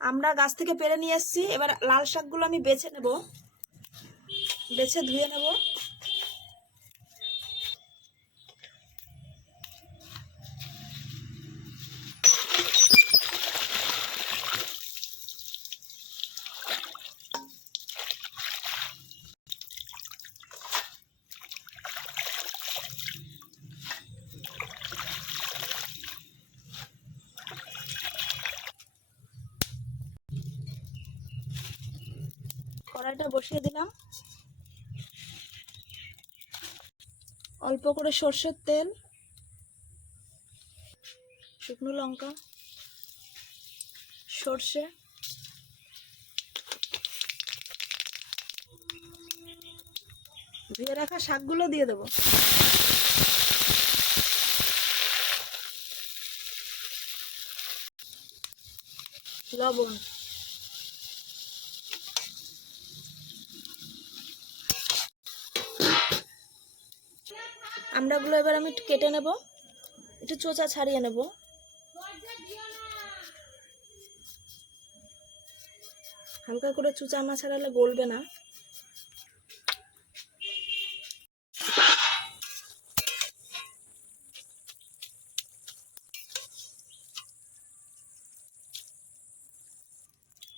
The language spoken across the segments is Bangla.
আমরা গাছ থেকে পেরে নিয়ে এসছি। এবার লাল শাকগুলো আমি বেছে নেব। বেছে ধুয়ে নেব। কড়াইটা বসিয়ে দিলাম। অল্প করে সর্ষের তেল, শুকনো লঙ্কা, সর্ষে, ধুয়ে রাখা শাকগুলো দিয়ে দেবো। লবণ। আমড়াগুলো এবার আমি একটু কেটে নেব। একটু চোচা ছাড়িয়ে নেব। হালকা করে চুচা না ছাড়ালে গলবে না।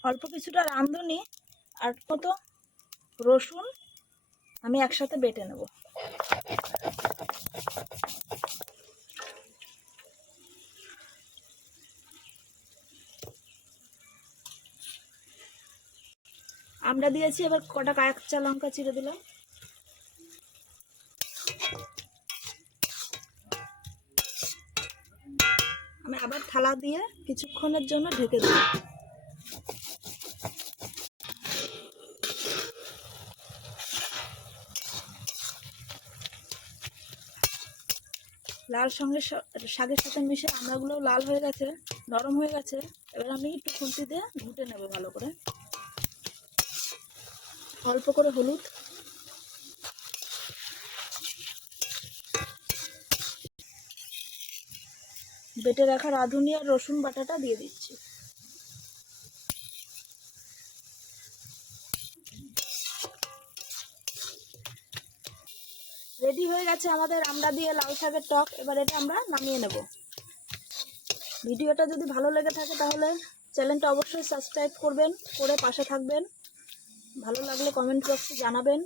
অল্প কিছুটা রাঁধুনি আর কত রসুন আমি একসাথে বেটে নেব। আমরা দিয়েছি, এবার কটা কাঁচা লঙ্কা চিড়ে দিলাম। আমি আবার থালা দিয়ে কিছুক্ষণের জন্য ঢেকে দিই লাল সঙ্গে শাকের সাথে মিশে আমড়াগুলো লাল হয়ে গেছে, নরম হয়ে গেছে, এবার আমি একটু খুন্তি দিয়ে ঘুটে নেব ভালো করে। অল্প করে হলুদ। বেটে রাখা রাঁধুনি আর রসুন বাটাটা দিয়ে দিচ্ছি। রেডি হয়ে গেছে আমাদের আমড়া দিয়ে লাল শাকের টক। এবার এটা আমরা নামিয়ে নেব। ভিডিওটা যদি ভালো লেগে থাকে তাহলে চ্যানেলটা অবশ্যই সাবস্ক্রাইব করবেন, করে পাশে থাকবেন। ভালো লাগলে কমেন্ট বক্সে জানাবেন।